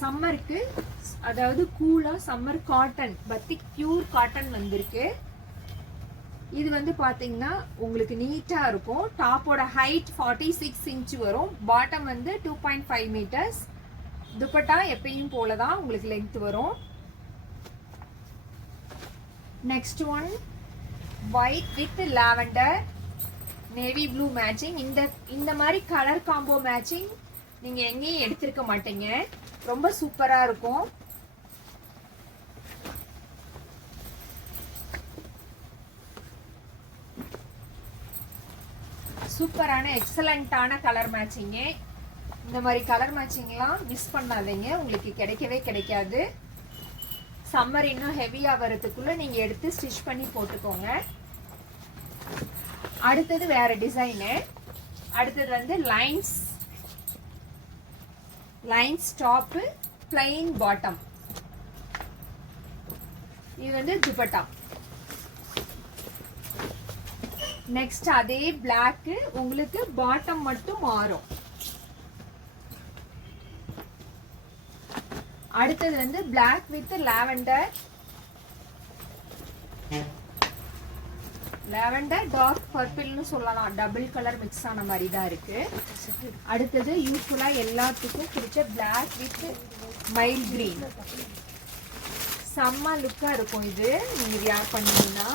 சம்மருக்கு அதாவது கூலா சம்மர் காட்டன் பத்திக் பியூர் காட்டன் வந்திருக்கு. இது வந்து பாத்தீங்கன்னா உங்களுக்கு நீட்டா இருக்கும். டாப்போட ஹைட் 46 இன்ச் வரும். பாட்டம் வந்து 2.5 மீட்டர்ஸ். துப்பட்டா எப்பயும் போலதான் உங்களுக்கு லென்த் வரும். Next one white with lavender navy blue matching. இந்த மாதிரி கலர் காம்போ மேட்சிங் நீங்க எங்கேயும் எடுத்திருக்க மாட்டீங்க. ரொம்ப சூப்பரா இருக்கும். சூப்பரான எக்ஸலண்டான கலர் மேட்சிங். இந்த மாதிரி கலர் மேட்சிங்லாம் மிஸ் பண்ணாதீங்க, உங்களுக்கு கிடைக்கவே கிடைக்காது. சம்மர் இன்னும் ஹெவியா வரதுக்குள்ள நீங்க எடுத்து ஸ்டிச் பண்ணி போட்டுக்கோங்க. அடுத்தது வேற டிசைனு. அடுத்தது வந்து லைன்ஸ் டாப் பிளைன் பாட்டம். இது வந்து துப்பட்டா. நெக்ஸ்ட் அதே பிளாக் உங்களுக்கு பாட்டம் மட்டும் மாறும். அடுத்தது வந்து பிளாக் வித் லாவெண்டர் டார்க் பர்பிள்னு சொல்லலாம். டபுள் கலர் மிக்ஸ் ஆன மாதிரி தான் இருக்கு. அடுத்தது யூஸ்ஃபுல்லா எல்லாத்துக்கும் பிடிச்ச பிளாக் வித் மைல் கிரீன். செம்ம லுக்கா இருக்கும் இது நீங்க வியர் பண்ணீங்கன்னா.